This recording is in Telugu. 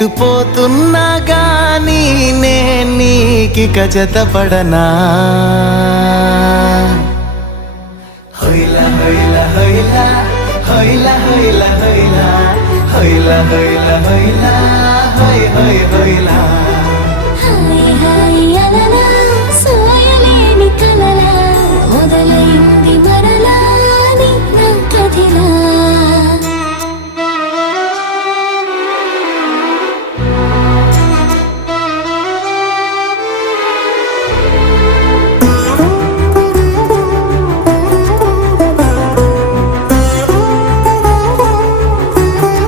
ఎటు పోతున్నా గాని నే నీకిక జతపడనా హొయ్లా హొయ్లా హొయ్లా హొయ్లా హొయ్లా హొయ్లా హొయ్లా హొయ్లా హొయ్లా హొయ్ హొయ్ హొయ్లా హాయ్ హాయ్ అలలా